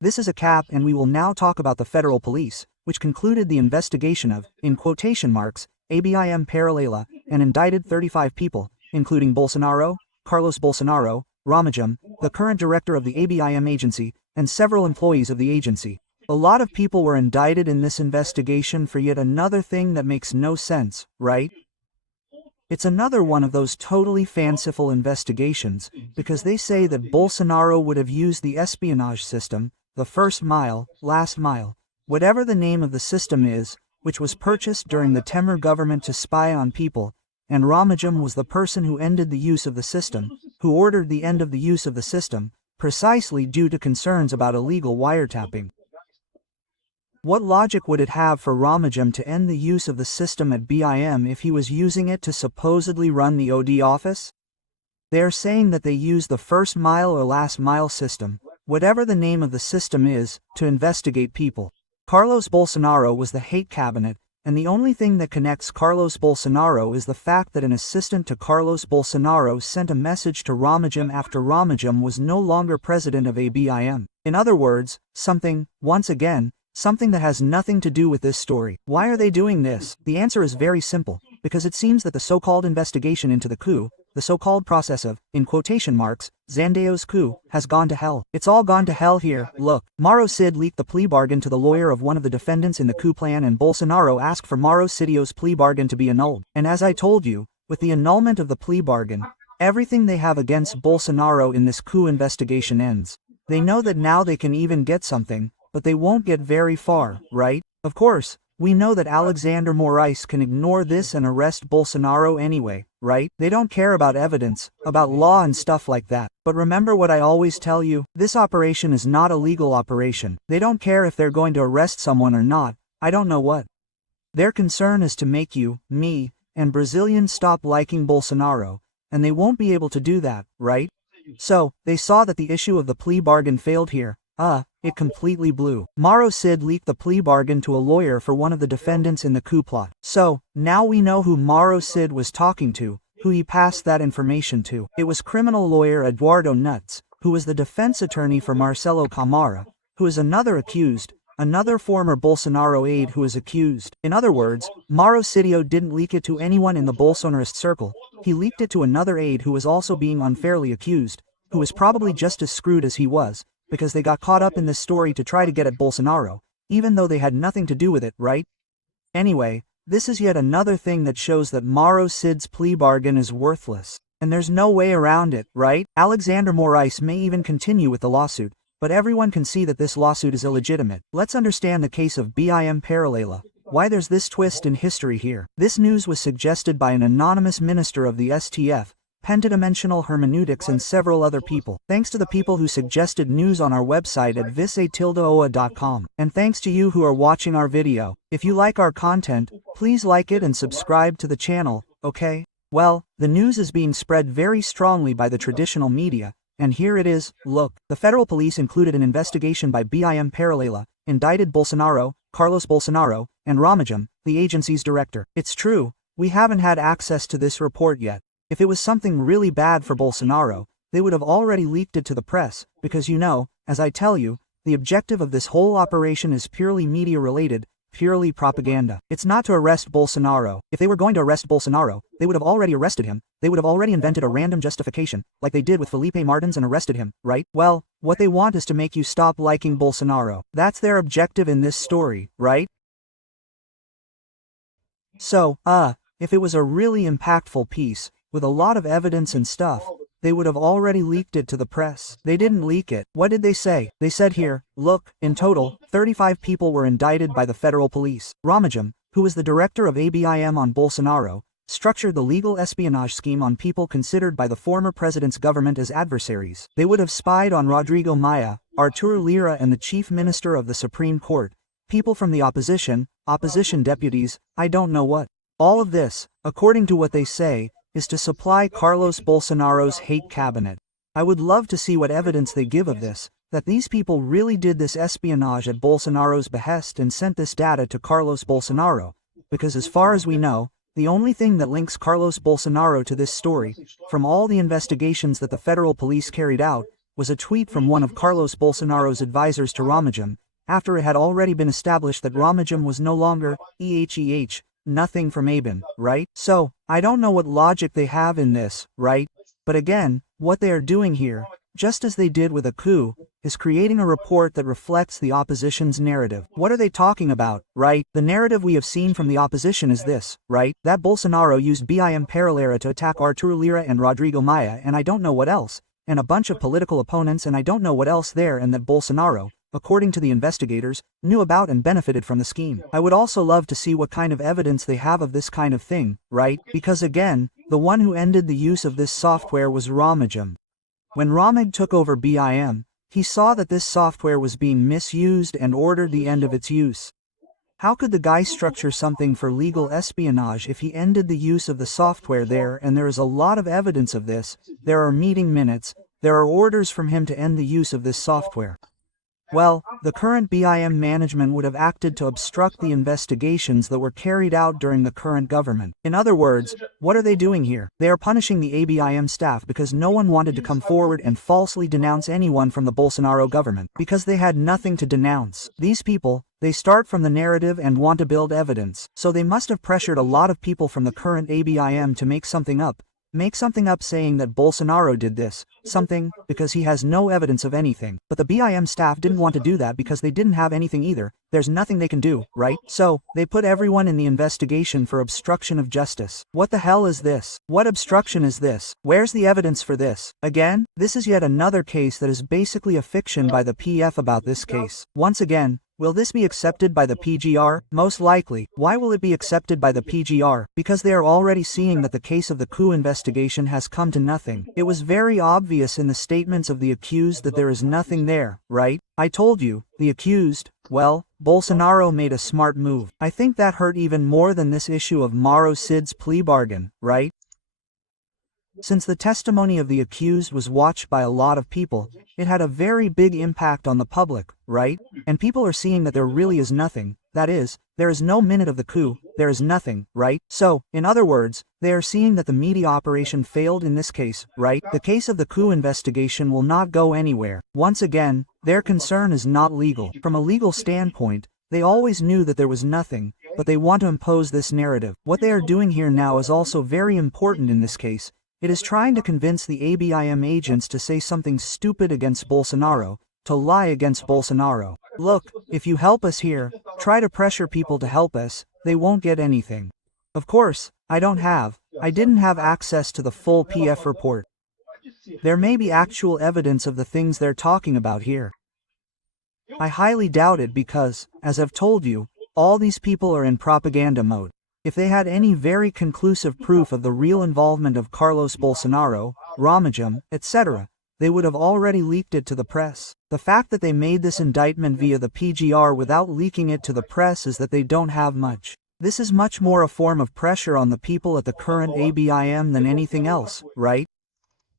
This is a cap, and we will now talk about the federal police, which concluded the investigation of, in quotation marks, ABIN Paralela, and indicted 35 people, including Bolsonaro, Carlos Bolsonaro, Ramajam, the current director of the ABIN agency, and several employees of the agency. A lot of people were indicted in this investigation for yet another thing that makes no sense, right? It's another one of those totally fanciful investigations, because they say that Bolsonaro would have used the espionage system, the first mile, last mile, whatever the name of the system is, which was purchased during the Temer government to spy on people, and Ramajam was the person who ended the use of the system, who ordered the end of the use of the system, precisely due to concerns about illegal wiretapping. What logic would it have for Ramajam to end the use of the system at BIM if he was using it to supposedly run the OD office? They are saying that they used the first mile or last mile system, whatever the name of the system is, to investigate people. Carlos Bolsonaro was the hate cabinet, and the only thing that connects Carlos Bolsonaro is the fact that an assistant to Carlos Bolsonaro sent a message to Ramajam after Ramajam was no longer president of ABIN. In other words, something, once again, something that has nothing to do with this story. Why are they doing this? The answer is very simple, because it seems that the so-called investigation into the coup, the so-called process of, in quotation marks, Zandeo's coup, has gone to hell. It's all gone to hell here. Look, Mauro Cid leaked the plea bargain to the lawyer of one of the defendants in the coup plan, and Bolsonaro asked for Mauro Cidio's plea bargain to be annulled. And as I told you, with the annulment of the plea bargain, everything they have against Bolsonaro in this coup investigation ends. They know that now they can even get something, but they won't get very far, right? Of course, we know that Alexander Moraes can ignore this and arrest Bolsonaro anyway, right? They don't care about evidence, about law and stuff like that. But remember what I always tell you, this operation is not a legal operation. They don't care if they're going to arrest someone or not, I don't know what. Their concern is to make you, me, and Brazilians stop liking Bolsonaro, and they won't be able to do that, right? So, they saw that the issue of the plea bargain failed here. It completely blew. Mauro Cid leaked the plea bargain to a lawyer for one of the defendants in the coup plot. So, now we know who Mauro Cid was talking to, who he passed that information to. It was criminal lawyer Eduardo Nuts, who was the defense attorney for Marcelo Camara, who is another accused, another former Bolsonaro aide who is accused. In other words, Mauro Cidio didn't leak it to anyone in the Bolsonarist circle, he leaked it to another aide who was also being unfairly accused, who was probably just as screwed as he was, because they got caught up in this story to try to get at Bolsonaro, even though they had nothing to do with it, right? Anyway, this is yet another thing that shows that Mauro Cid's plea bargain is worthless. And there's no way around it, right? Alexander Moraes may even continue with the lawsuit, but everyone can see that this lawsuit is illegitimate. Let's understand the case of BIM Paralela, why there's this twist in history here. This news was suggested by an anonymous minister of the STF, Pentadimensional Hermeneutics, and several other people. Thanks to the people who suggested news on our website at visatildaoa.com. And thanks to you who are watching our video. If you like our content, please like it and subscribe to the channel, okay? Well, the news is being spread very strongly by the traditional media, and here it is. Look, the federal police included an investigation by BIM Paralela, indicted Bolsonaro, Carlos Bolsonaro, and Ramajam, the agency's director. It's true, we haven't had access to this report yet. If it was something really bad for Bolsonaro, they would have already leaked it to the press, because you know, as I tell you, the objective of this whole operation is purely media-related, purely propaganda. It's not to arrest Bolsonaro. If they were going to arrest Bolsonaro, they would have already arrested him, they would have already invented a random justification, like they did with Felipe Martins, and arrested him, right? Well, what they want is to make you stop liking Bolsonaro. That's their objective in this story, right? So, if it was a really impactful piece, with a lot of evidence and stuff, they would have already leaked it to the press. They didn't leak it. What did they say? They said here, look, in total, 35 people were indicted by the federal police. Ramajam, who was the director of ABIM on Bolsonaro, structured the legal espionage scheme on people considered by the former president's government as adversaries. They would have spied on Rodrigo Maia, Artur Lira, and the chief minister of the Supreme Court, people from the opposition deputies, I don't know what. All of this, according to what they say, is to supply Carlos Bolsonaro's hate cabinet. I would love to see what evidence they give of this, that these people really did this espionage at Bolsonaro's behest and sent this data to Carlos Bolsonaro, because as far as we know, the only thing that links Carlos Bolsonaro to this story, from all the investigations that the federal police carried out, was a tweet from one of Carlos Bolsonaro's advisors to Ramagem, after it had already been established that Ramagem was no longer nothing from ABIN, right? So, I don't know what logic they have in this, right? But again, what they are doing here, just as they did with a coup, is creating a report that reflects the opposition's narrative. What are they talking about, right? The narrative we have seen from the opposition is this, right? That Bolsonaro used BIM Paralela to attack Arturo Lira and Rodrigo Maia and I don't know what else, and a bunch of political opponents and I don't know what else there, and that Bolsonaro, according to the investigators, knew about and benefited from the scheme. I would also love to see what kind of evidence they have of this kind of thing, right? Because again, the one who ended the use of this software was Ramagem. When Ramag took over BIM, he saw that this software was being misused and ordered the end of its use. How could the guy structure something for legal espionage if he ended the use of the software there? And there is a lot of evidence of this. There are meeting minutes, there are orders from him to end the use of this software. Well, the current BIM management would have acted to obstruct the investigations that were carried out during the current government. In other words, what are they doing here? They are punishing the ABIM staff because no one wanted to come forward and falsely denounce anyone from the Bolsonaro government, because they had nothing to denounce. These people, they start from the narrative and want to build evidence, so they must have pressured a lot of people from the current ABIM to make something up saying that Bolsonaro did this, something, because he has no evidence of anything. But the BIM staff didn't want to do that because they didn't have anything either. There's nothing they can do, right? So, they put everyone in the investigation for obstruction of justice. What the hell is this? What obstruction is this? Where's the evidence for this? Again, this is yet another case that is basically a fiction by the PF about this case. Once again, will this be accepted by the PGR? Most likely. Why will it be accepted by the PGR? Because they are already seeing that the case of the coup investigation has come to nothing. It was very obvious in the statements of the accused that there is nothing there, right? I told you, the accused, well, Bolsonaro made a smart move. I think that hurt even more than this issue of Mauro Cid's plea bargain, right? Since the testimony of the accused was watched by a lot of people, it had a very big impact on the public, right? And people are seeing that there really is nothing, that is, there is no minute of the coup, there is nothing, right? So, in other words, they are seeing that the media operation failed in this case, right? The case of the coup investigation will not go anywhere. Once again, their concern is not legal. From a legal standpoint, they always knew that there was nothing, but they want to impose this narrative. What they are doing here now is also very important in this case. It is trying to convince the ABIM agents to say something stupid against Bolsonaro, to lie against Bolsonaro. Look, if you help us here, try to pressure people to help us, they won't get anything. Of course, I didn't have access to the full PF report. There may be actual evidence of the things they're talking about here. I highly doubt it because, as I've told you, all these people are in propaganda mode. If they had any very conclusive proof of the real involvement of Carlos Bolsonaro, Ramagem, etc., they would have already leaked it to the press. The fact that they made this indictment via the PGR without leaking it to the press is that they don't have much. This is much more a form of pressure on the people at the current ABIM than anything else, right?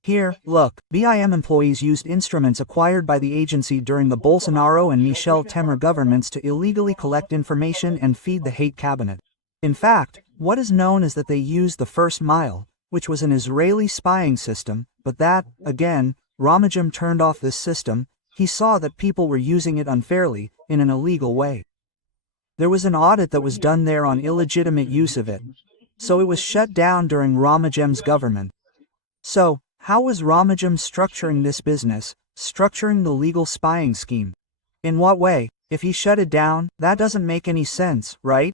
Here, look, BIM employees used instruments acquired by the agency during the Bolsonaro and Michel Temer governments to illegally collect information and feed the hate cabinet. In fact, what is known is that they used the First Mile, which was an Israeli spying system, but that, again, Ramagem turned off this system. He saw that people were using it unfairly, in an illegal way. There was an audit that was done there on illegitimate use of it, so it was shut down during Ramagem's government. So, how was Ramagem structuring this business, structuring the legal spying scheme? In what way? If he shut it down, that doesn't make any sense, right?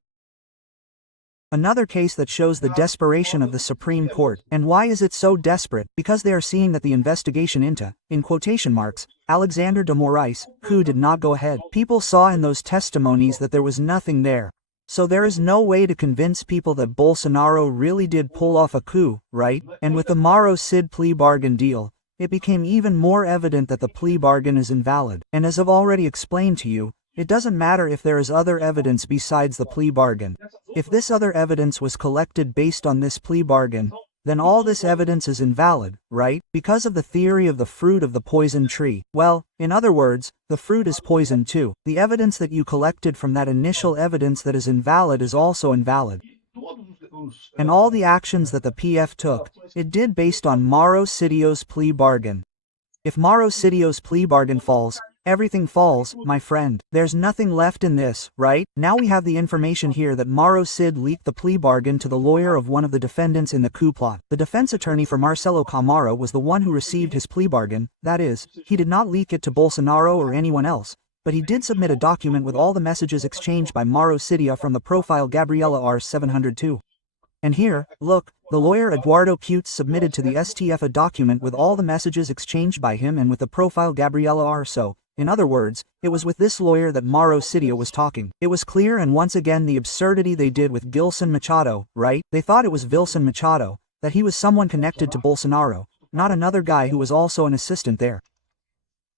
Another case that shows the desperation of the Supreme Court. And why is it so desperate? Because they are seeing that the investigation into, in quotation marks, Alexander de Moraes' coup did not go ahead. People saw in those testimonies that there was nothing there. So there is no way to convince people that Bolsonaro really did pull off a coup, right? And with the Mauro Cid plea bargain deal, it became even more evident that the plea bargain is invalid. And as I've already explained to you, it doesn't matter if there is other evidence besides the plea bargain. If this other evidence was collected based on this plea bargain, then all this evidence is invalid, right? Because of the theory of the fruit of the poison tree. Well, in other words, the fruit is poison too. The evidence that you collected from that initial evidence that is invalid is also invalid. And all the actions that the PF took, it did based on Mauro Cid's plea bargain. If Mauro Sidio's plea bargain falls, everything falls, my friend. There's nothing left in this, right? Now we have the information here that Mauro Sid leaked the plea bargain to the lawyer of one of the defendants in the coup plot. The defense attorney for Marcelo Camara was the one who received his plea bargain. That is, he did not leak it to Bolsonaro or anyone else, but he did submit a document with all the messages exchanged by Mauro Sidia from the profile Gabriela R702. And here, look, the lawyer Eduardo Cutes submitted to the STF a document with all the messages exchanged by him and with the profile Gabriela R. So, in other words, it was with this lawyer that Mauro Sidia was talking. It was clear, and once again the absurdity they did with Gilson Machado, right? They thought it was Vilson Machado, that he was someone connected to Bolsonaro, not another guy who was also an assistant there.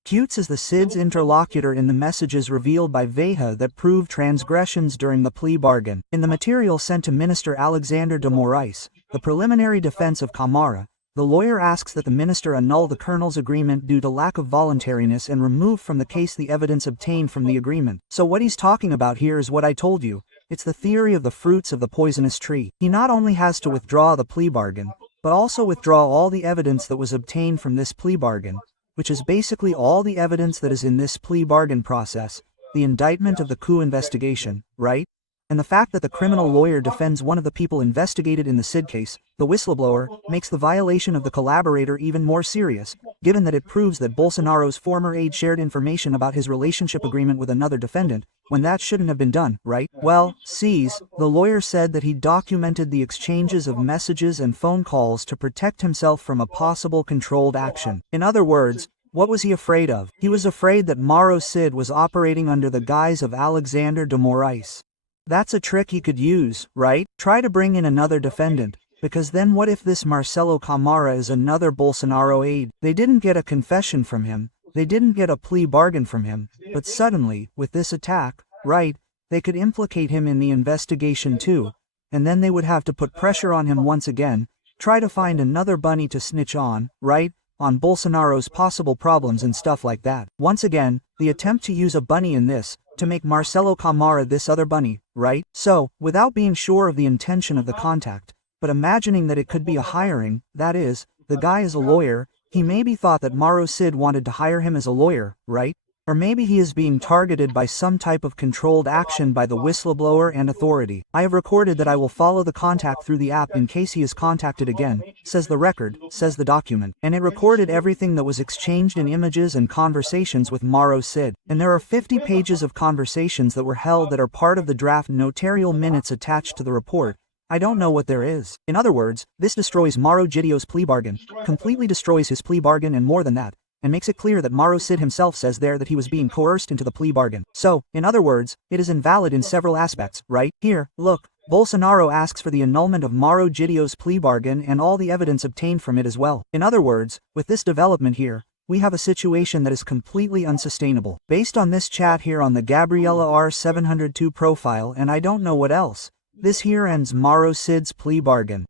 Cutes is the Sid's interlocutor in the messages revealed by Veja that prove transgressions during the plea bargain. In the material sent to Minister Alexander de Moraes, the preliminary defense of Camara, the lawyer asks that the minister annul the colonel's agreement due to lack of voluntariness and remove from the case the evidence obtained from the agreement. So what he's talking about here is what I told you. It's the theory of the fruits of the poisonous tree. He not only has to withdraw the plea bargain, but also withdraw all the evidence that was obtained from this plea bargain, which is basically all the evidence that is in this plea bargain process, the indictment of the coup investigation, right? And the fact that the criminal lawyer defends one of the people investigated in the Sid case, the whistleblower, makes the violation of the collaborator even more serious, given that it proves that Bolsonaro's former aide shared information about his relationship agreement with another defendant, when that shouldn't have been done, right? Well, sees, the lawyer said that he documented the exchanges of messages and phone calls to protect himself from a possible controlled action. In other words, what was he afraid of? He was afraid that Mauro Sid was operating under the guise of Alexander de Moraes. That's a trick he could use, right? Try to bring in another defendant, because then what if this Marcelo Camara is another Bolsonaro aide? They didn't get a confession from him, they didn't get a plea bargain from him, but suddenly, with this attack, right, they could implicate him in the investigation too, and then they would have to put pressure on him once again, try to find another bunny to snitch on, right? On Bolsonaro's possible problems and stuff like that. Once again, the attempt to use a bunny in this, to make Marcelo Camara this other bunny, right? So, without being sure of the intention of the contact, but imagining that it could be a hiring, that is, the guy is a lawyer, he maybe thought that Mauro Sid wanted to hire him as a lawyer, right? Or maybe he is being targeted by some type of controlled action by the whistleblower and authority. I have recorded that I will follow the contact through the app in case he is contacted again, says the record, says the document. And it recorded everything that was exchanged in images and conversations with Mauro Sid. And there are 50 pages of conversations that were held that are part of the draft notarial minutes attached to the report. I don't know what there is. In other words, this destroys Mauro Sidio's plea bargain, completely destroys his plea bargain, and more than that, and makes it clear that Mauro Sid himself says there that he was being coerced into the plea bargain. So, in other words, it is invalid in several aspects, right? Here, look, Bolsonaro asks for the annulment of Mauro Sidio's plea bargain and all the evidence obtained from it as well. In other words, with this development here, we have a situation that is completely unsustainable. Based on this chat here on the Gabriela R702 profile, and I don't know what else, this here ends Mauro Sid's plea bargain.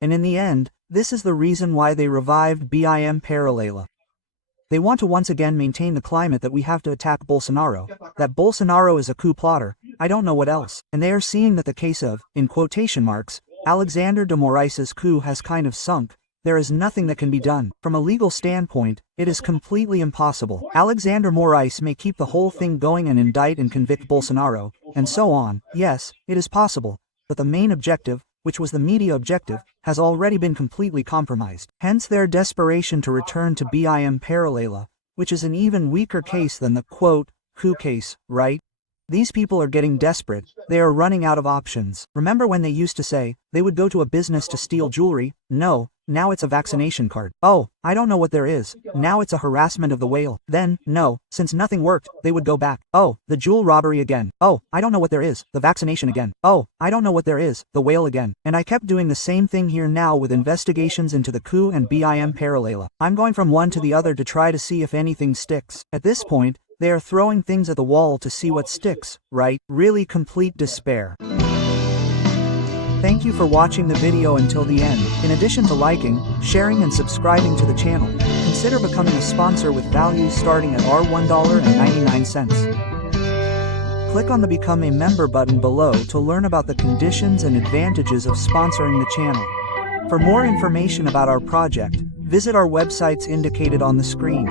And in the end, this is the reason why they revived BIM Paralela. They want to once again maintain the climate that we have to attack Bolsonaro, that Bolsonaro is a coup plotter, I don't know what else. And they are seeing that the case of, in quotation marks, Alexander de Moraes' coup has kind of sunk. There is nothing that can be done. From a legal standpoint, it is completely impossible. Alexander Moraes may keep the whole thing going and indict and convict Bolsonaro, and so on. Yes, it is possible, but the main objective, which was the media objective, has already been completely compromised. Hence their desperation to return to BIM Paralela, which is an even weaker case than the, quote, coup case, right? These people are getting desperate, they are running out of options. Remember when they used to say, they would go to a business to steal jewelry? No, now it's a vaccination card. Oh, I don't know what there is. Now it's a harassment of the whale. Then, no, since nothing worked, they would go back. Oh, the jewel robbery again. Oh, I don't know what there is. The vaccination again. Oh, I don't know what there is. The whale again. And I kept doing the same thing here now with investigations into the coup and BIM Paralela. I'm going from one to the other to try to see if anything sticks. At this point, they are throwing things at the wall to see what sticks, right? Really complete despair. Thank you for watching the video until the end. In addition to liking, sharing and subscribing to the channel, consider becoming a sponsor with values starting at $1.99. Click on the Become a Member button below to learn about the conditions and advantages of sponsoring the channel. For more information about our project, Visit our websites indicated on the screen.